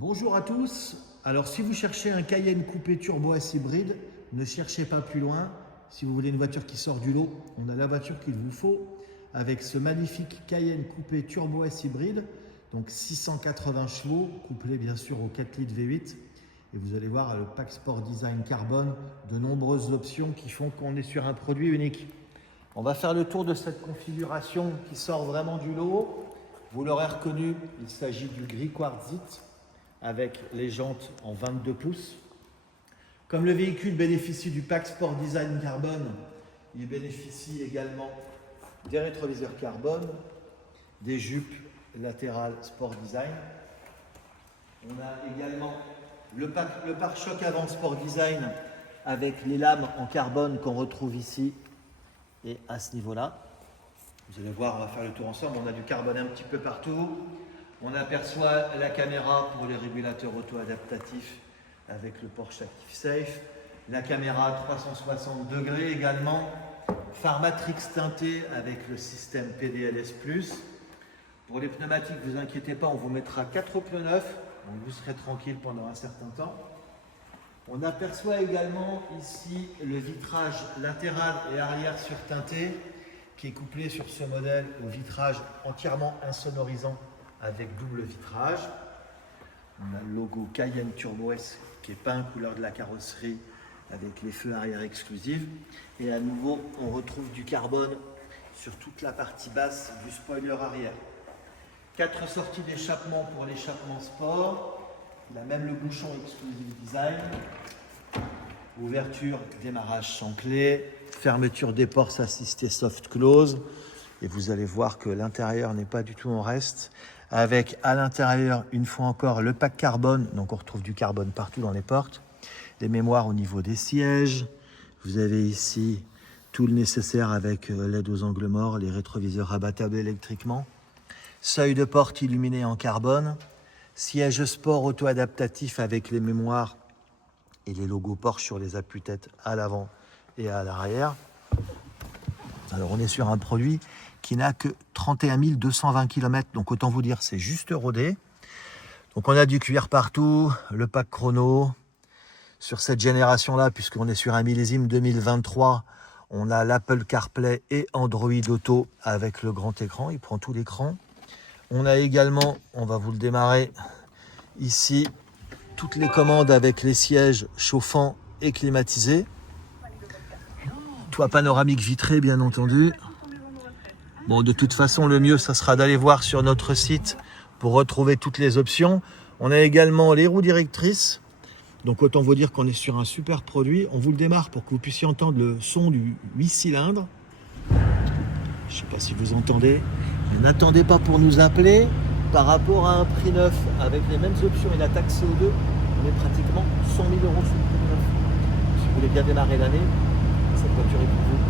Bonjour à tous. Alors si vous cherchez un Cayenne coupé Turbo S hybride, ne cherchez pas plus loin. Si vous voulez une voiture qui sort du lot, on a la voiture qu'il vous faut avec ce magnifique Cayenne coupé Turbo S hybride, donc 680 chevaux, couplé bien sûr au 4 litres V8. Et vous allez voir le pack Sport Design Carbone, de nombreuses options qui font qu'on est sur un produit unique. On va faire le tour de cette configuration qui sort vraiment du lot. Vous l'aurez reconnu, il s'agit du gris quartzite avec les jantes en 22 pouces. Comme le véhicule bénéficie du pack Sport Design Carbone, il bénéficie également des rétroviseurs carbone, des jupes latérales Sport Design. On a également le pare-choc avant Sport Design avec les lames en carbone qu'on retrouve ici et à ce niveau-là. Vous allez voir, on va faire le tour ensemble. On a du carbone un petit peu partout. On aperçoit la caméra pour les régulateurs auto-adaptatifs avec le Porsche Active Safe. La caméra 360 degrés également. Phare Matrix teinté avec le système PDLS+. Pour les pneumatiques, ne vous inquiétez pas, on vous mettra 4 pneus neufs. Donc vous serez tranquille pendant un certain temps. On aperçoit également ici le vitrage latéral et arrière surteinté qui est couplé sur ce modèle au vitrage entièrement insonorisant avec double vitrage. On a le logo Cayenne Turbo S qui est peint couleur de la carrosserie avec les feux arrière exclusifs. Et à nouveau, on retrouve du carbone sur toute la partie basse du spoiler arrière. 4 sorties d'échappement pour l'échappement sport. Il a même le bouchon Exclusive Design. Ouverture, démarrage sans clé. Fermeture des portes assistée soft close. Et vous allez voir que l'intérieur n'est pas du tout en reste. Avec à l'intérieur, une fois encore, le pack carbone. Donc on retrouve du carbone partout dans les portes. Les mémoires au niveau des sièges. Vous avez ici tout le nécessaire avec l'aide aux angles morts, les rétroviseurs rabattables électriquement. Seuil de porte illuminé en carbone. Siège sport auto-adaptatif avec les mémoires et les logos Porsche sur les appuis-têtes à l'avant et à l'arrière. Alors on est sur un produit qui n'a que 31 220 km, donc autant vous dire c'est juste rodé. Donc on a du cuir partout, le pack chrono. Sur cette génération-là, puisqu'on est sur un millésime 2023, on a l'Apple CarPlay et Android Auto avec le grand écran, il prend tout l'écran. On a également, on va vous le démarrer ici, toutes les commandes avec les sièges chauffants et climatisés. Toit panoramique vitré, bien entendu. Bon, de toute façon, le mieux, ça sera d'aller voir sur notre site pour retrouver toutes les options. On a également les roues directrices. Donc, autant vous dire qu'on est sur un super produit. On vous le démarre pour que vous puissiez entendre le son du 8 cylindres. Je ne sais pas si vous entendez. Mais n'attendez pas pour nous appeler. Par rapport à un prix neuf, avec les mêmes options et la taxe CO2, on est pratiquement 100 000 € sur le prix neuf. Si vous voulez bien démarrer l'année, cette voiture est pour vous.